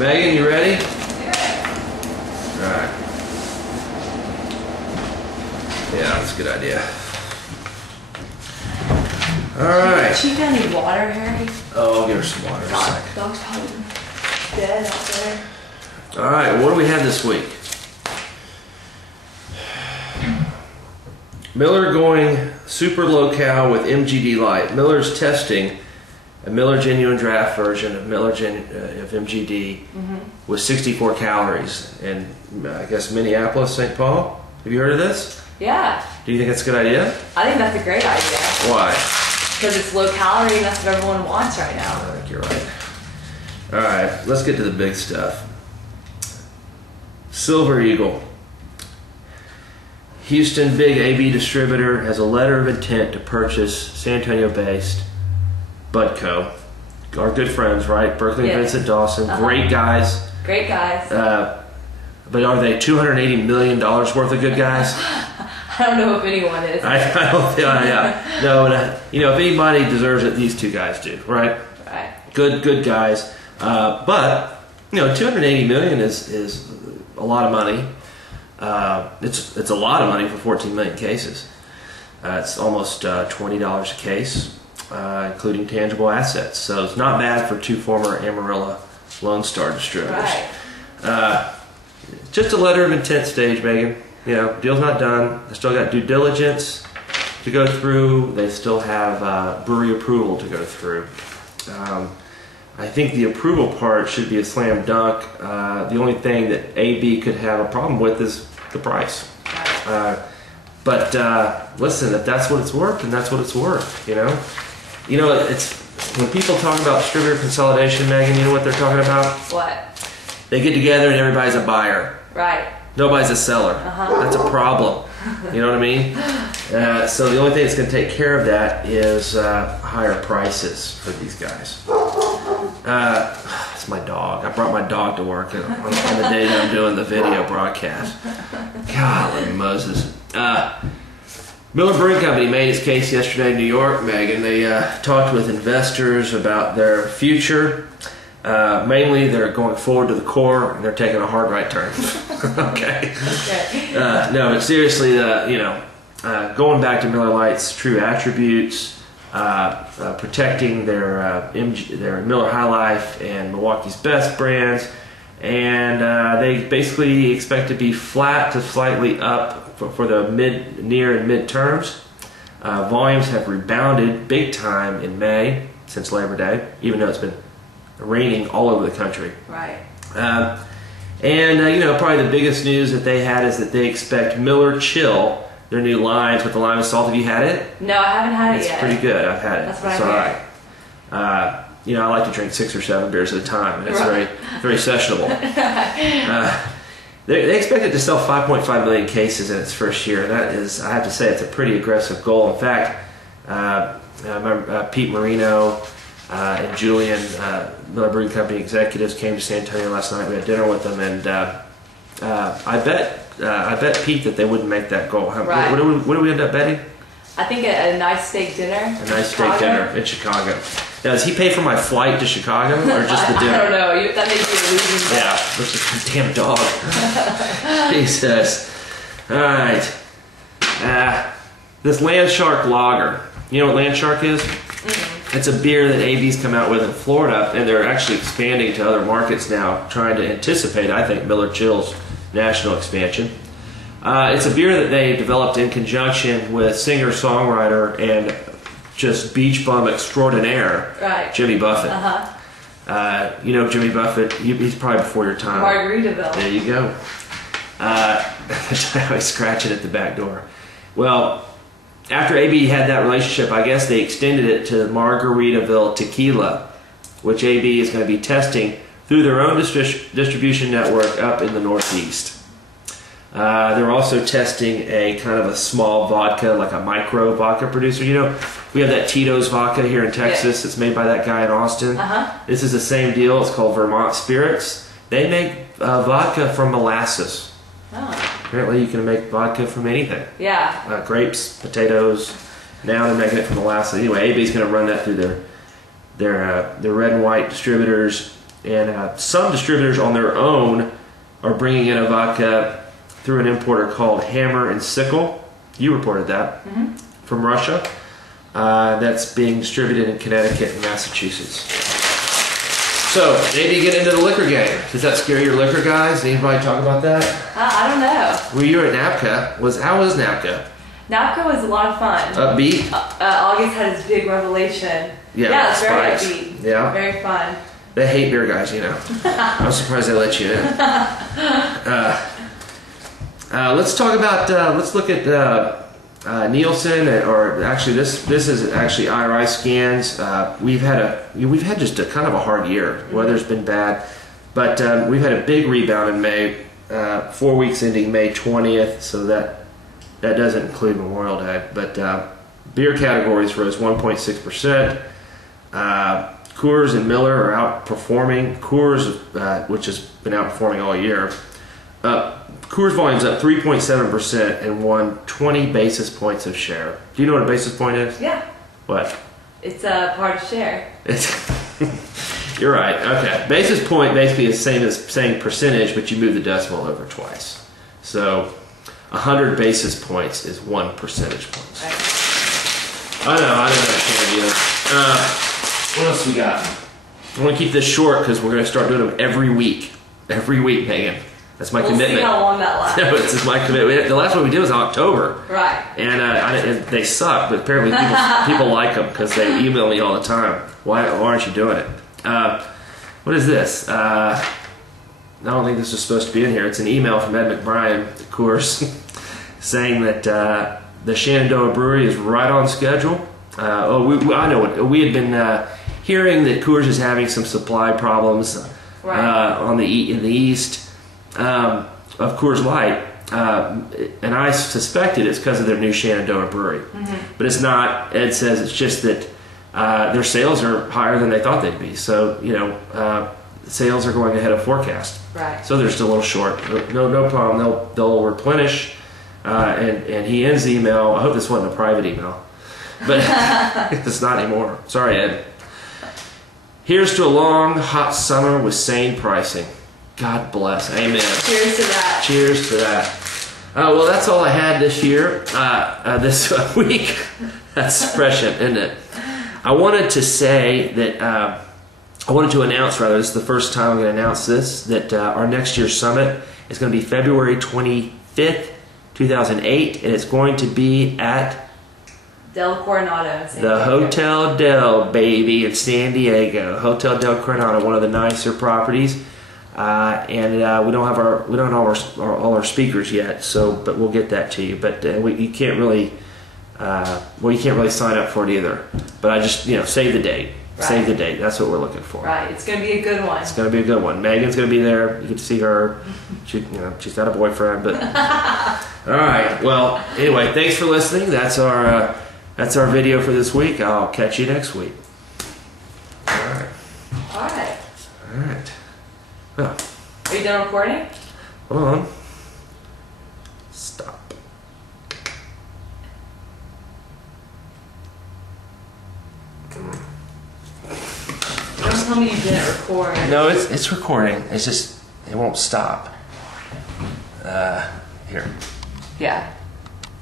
Megan, you ready? Yeah. All right. Yeah, that's a good idea. All right. Chica, need water, Harry? Oh, I'll give her some water in a second. Dog's probably dead out there. All right, what do we have this week? Miller going super low cal with MGD Light. Miller's testing a Miller Genuine Draft version of of MGD with 64 calories in, I guess, Minneapolis, St. Paul. Have you heard of this? Yeah. Do you think that's a good idea? I think that's a great idea. Why? Because it's low calorie and that's what everyone wants right now. I think you're right. All right, let's get to the big stuff. Silver Eagle. Houston big AB distributor has a letter of intent to purchase San Antonio-based Budco. Our good friends, right? Berkeley and Vincent Dawson, great guys. Great guys. But are they $280 million worth of good guys? I don't know if anyone is. I don't think. Yeah. No, if anybody deserves it, these two guys do, right? Right. Good guys. But $280 million is a lot of money. It's a lot of money for 14 million cases. It's almost $20 a case, including tangible assets. So it's not bad for two former Amarillo Lone Star distributors. Right. Just a letter of intent stage, Megan. Deal's not done. They still got due diligence to go through. They still have brewery approval to go through. I think the approval part should be a slam dunk. The only thing that AB could have a problem with is the price. But listen, if that's what it's worth, then that's what it's worth. It's when people talk about distributor consolidation, Megan. You know what they're talking about? What? They get together and everybody's a buyer. Right. Nobody's a seller. That's a problem. You know what I mean? So the only thing that's going to take care of that is higher prices for these guys. It's my dog. I brought my dog to work on the day that I'm doing the video broadcast. Golly Moses. Miller Brewing Company made its case yesterday in New York, Megan. They talked with investors about their future. Mainly, they're going forward to the core, and they're taking a hard right turn. Okay. No, but seriously, going back to Miller Lite's true attributes, protecting their Miller High Life and Milwaukee's Best brands, and they basically expect to be flat to slightly up for the near and mid terms. Volumes have rebounded big time in May since Labor Day, even though it's been raining all over the country. Right. Probably the biggest news that they had is that they expect Miller Chill, their new lines with the lime and salt. Have you had it? No, I haven't had it yet. It's pretty good. I've had it. That's what it's I all heard. right. I like to drink 6 or 7 beers at a time, and it's very sessionable. They expect it to sell 5.5 million cases in its first year. And that is, I have to say, it's a pretty aggressive goal. In fact, I remember Pete Marino and Julian, Miller Brewing Company executives, came to San Antonio last night. We had dinner with them, and I bet Pete that they wouldn't make that goal. Right. What do we end up betting? I think a nice steak dinner. A nice steak dinner in Chicago. Now, does he pay for my flight to Chicago or just the dinner? I don't know. That makes you losing. Yeah, versus the damn dog. Jesus. All right. This Land Shark Lager. You know what Land Shark is? It's a beer that AB's come out with in Florida, and they're actually expanding to other markets now, trying to anticipate, I think, Miller Chill's national expansion. It's a beer that they developed in conjunction with singer-songwriter and just beach bum extraordinaire, right, Jimmy Buffett. Jimmy Buffett, he's probably before your time. Margaritaville. There you go. He's scratching at the back door. Well, after AB had that relationship, I guess they extended it to Margaritaville Tequila, which AB is going to be testing through their own distribution network up in the Northeast. They're also testing a kind of a small vodka, like a micro vodka producer. We have that Tito's vodka here in Texas. It's made by that guy in Austin. This is the same deal. It's called Vermont Spirits. They make vodka from molasses. Oh. Apparently you can make vodka from anything. Yeah. Grapes, potatoes. Now they're making it from molasses. Anyway, AB's going to run that through their red and white distributors. And some distributors on their own are bringing in a vodka through an importer called Hammer and Sickle. You reported that from Russia. That's being distributed in Connecticut and Massachusetts. So maybe you get into the liquor game. Does that scare your liquor guys? Anybody talk about that? I don't know. Well, you were at NABCA. How was NABCA? NABCA was a lot of fun. Upbeat? August had his big revelation. Yeah, it's very upbeat. Yeah. Very fun. They hate beer guys, you know. I'm surprised they let you in. Let's talk about, let's look at Nielsen, or actually this is actually IRI scans. We've had just a kind of a hard year. Weather's been bad, but we've had a big rebound in May. 4 weeks ending May 20th, so that doesn't include Memorial Day. But beer categories rose 1.6%. Coors and Miller are outperforming. Coors, which has been outperforming all year. Coors volume's up 3.7% and won 20 basis points of share. Do you know what a basis point is? Yeah. What? It's a part of share. You're right. Okay. Basis point basically is the same as saying percentage, but you move the decimal over twice. So 100 basis points is 1 percentage point. Right. I don't understand either. What else we got? I want to keep this short because we're going to start doing them every week. Every week, Megan. That's my commitment. We'll see how long that lasts. This is my commitment. The last one we did was in October. Right. And they suck, but apparently people like them because they email me all the time. Why aren't you doing it? What is this? I don't think this is supposed to be in here. It's an email from Ed McBrien, of course, saying that the Shenandoah Brewery is right on schedule. I know what we had been hearing that Coors is having some supply problems in the east of Coors Light, and I suspected it's because of their new Shenandoah Brewery, but it's not. Ed says it's just that their sales are higher than they thought they'd be. So sales are going ahead of forecast. Right. So they're still a little short. No problem. They'll replenish. And he ends the email. I hope this wasn't a private email, but it's not anymore. Sorry, Ed. Here's to a long, hot summer with sane pricing. God bless. Amen. Cheers to that. Cheers to that. Well, that's all I had this year, this week. That's prescient, isn't it? I wanted to say that, I wanted to announce, this is the first time I'm going to announce this, that our next year's summit is going to be February 25th, 2008, and it's going to be at Del Coronado in San the Diego. Hotel Del, baby, in San Diego. Hotel Del Coronado, one of the nicer properties. And we don't have all our speakers yet, but we'll get that to you. But you can't really, you can't really sign up for it either. But I just, save the date. Right. Save the date. That's what we're looking for. Right. It's going to be a good one. It's going to be a good one. Megan's going to be there. You get to see her. She's got a boyfriend, but all right. Well, anyway, thanks for listening. That's our video for this week. I'll catch you next week. All right. All right. All right. Well, are you done recording? Hold on. Stop. Don't tell me you didn't record. No, it's recording. It's just it won't stop. Here. Yeah.